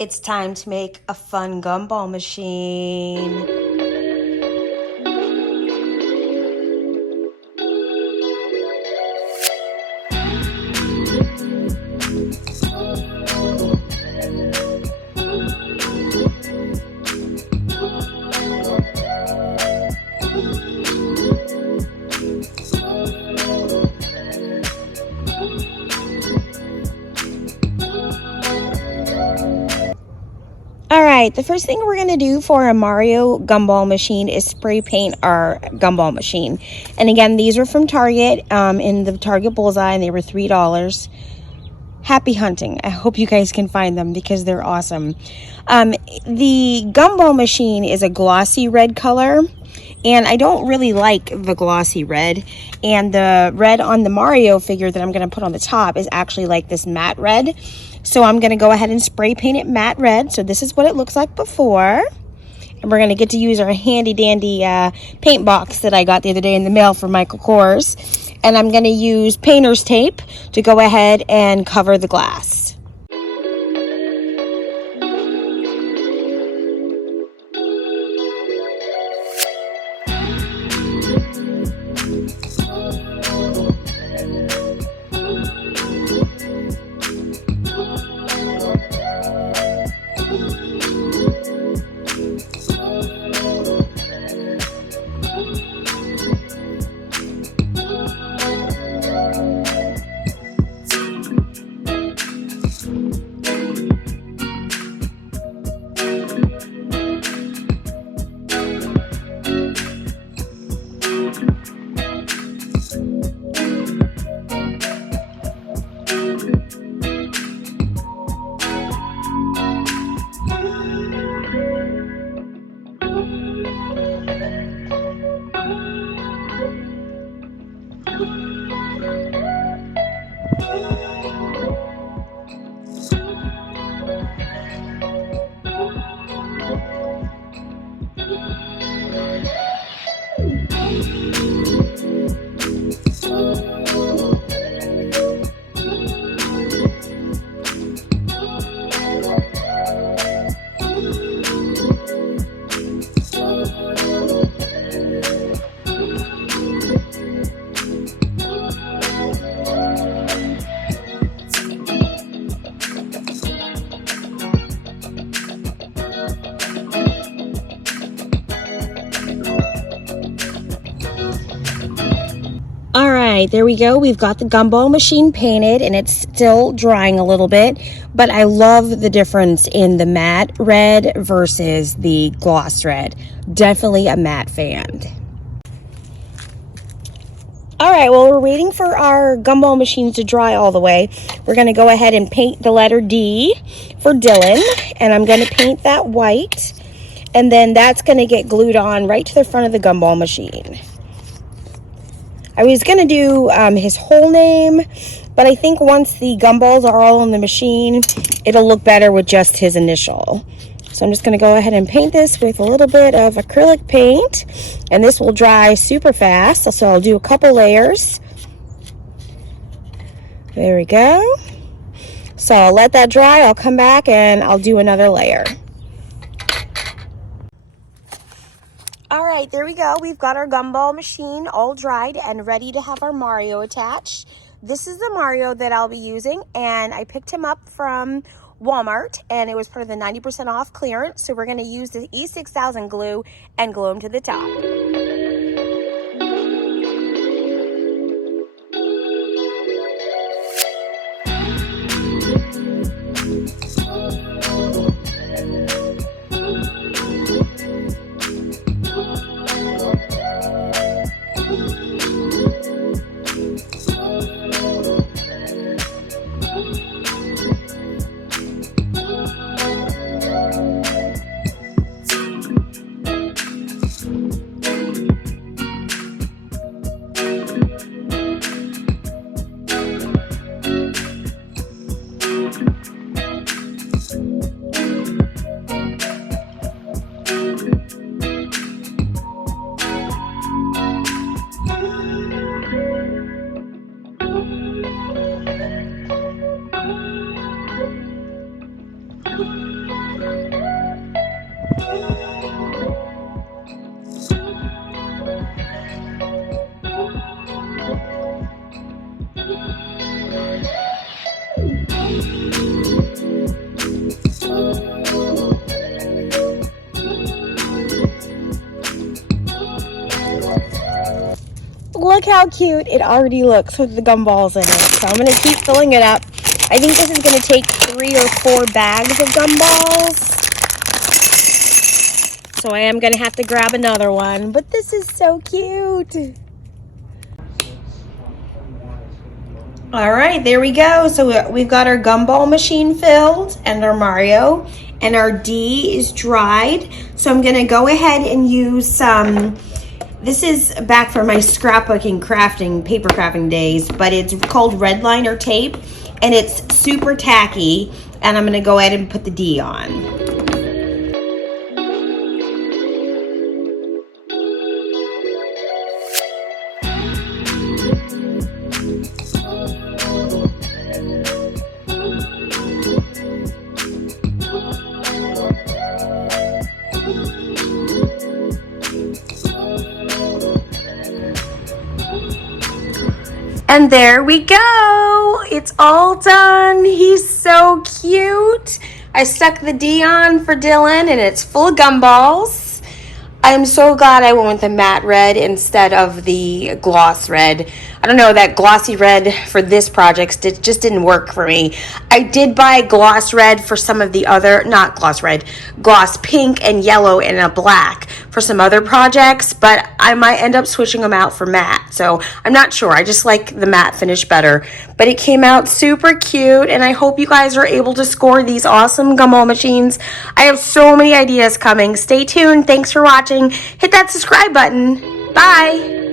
It's time to make a fun gumball machine. Alright, the first thing we're going to do for a Mario gumball machine is spray paint our gumball machine. And again, these are from Target, in the Target Bullseye, and they were $3. Happy hunting. I hope you guys can find them because they're awesome. The gumball machine is a glossy red color, and I don't really like the glossy red. And the red on the Mario figure that I'm going to put on the top is actually like this matte red. So I'm going to go ahead and spray paint it matte red. So this is what it looks like before. And we're going to get to use our handy dandy paint box that I got the other day in the mail from Michael Kors. And I'm going to use painter's tape to go ahead and cover the glass. Alright, there we go. We've got the gumball machine painted and it's still drying a little bit, but I love the difference in the matte red versus the gloss red. Definitely a matte fan. Alright, well, we're waiting for our gumball machines to dry all the way. We're going to go ahead and paint the letter D for Dylan, and I'm going to paint that white, and then that's going to get glued on right to the front of the gumball machine. I was going to do his whole name, but I think once the gumballs are all on the machine, it'll look better with just his initial. So I'm just going to go ahead and paint this with a little bit of acrylic paint, and this will dry super fast, so I'll do a couple layers. There we go. So I'll let that dry, I'll come back and I'll do another layer. Alright, there we go. We've got our gumball machine all dried and ready to have our Mario attached. This is the Mario that I'll be using, and I picked him up from Walmart, and it was part of the 90% off clearance. So we're going to use the E6000 glue and glue him to the top. look how cute it already looks with the gumballs in it. So I'm going to keep filling it up. I think this is going to take 3 or 4 bags of gumballs. So I am going to have to grab another one. But this is so cute. All right, there we go. So we've got our gumball machine filled and our Mario. And our D is dried. So I'm going to go ahead and use some... This is back from my scrapbooking, crafting, paper crafting days, but it's called red liner tape, and it's super tacky, and I'm gonna go ahead and put the D on. And there we go. It's all done. He's so cute. I stuck the D on for Dylan and it's full of gumballs. I'm so glad I went with the matte red instead of the gloss red. I don't know, that glossy red for this project just didn't work for me. I did buy gloss red for some of the other, not gloss red, gloss pink and yellow and a black for some other projects, but I might end up switching them out for matte. So I'm not sure. I just like the matte finish better. But it came out super cute, and I hope you guys are able to score these awesome gumball machines. I have so many ideas coming. Stay tuned. Thanks for watching. Hit that subscribe button. Bye.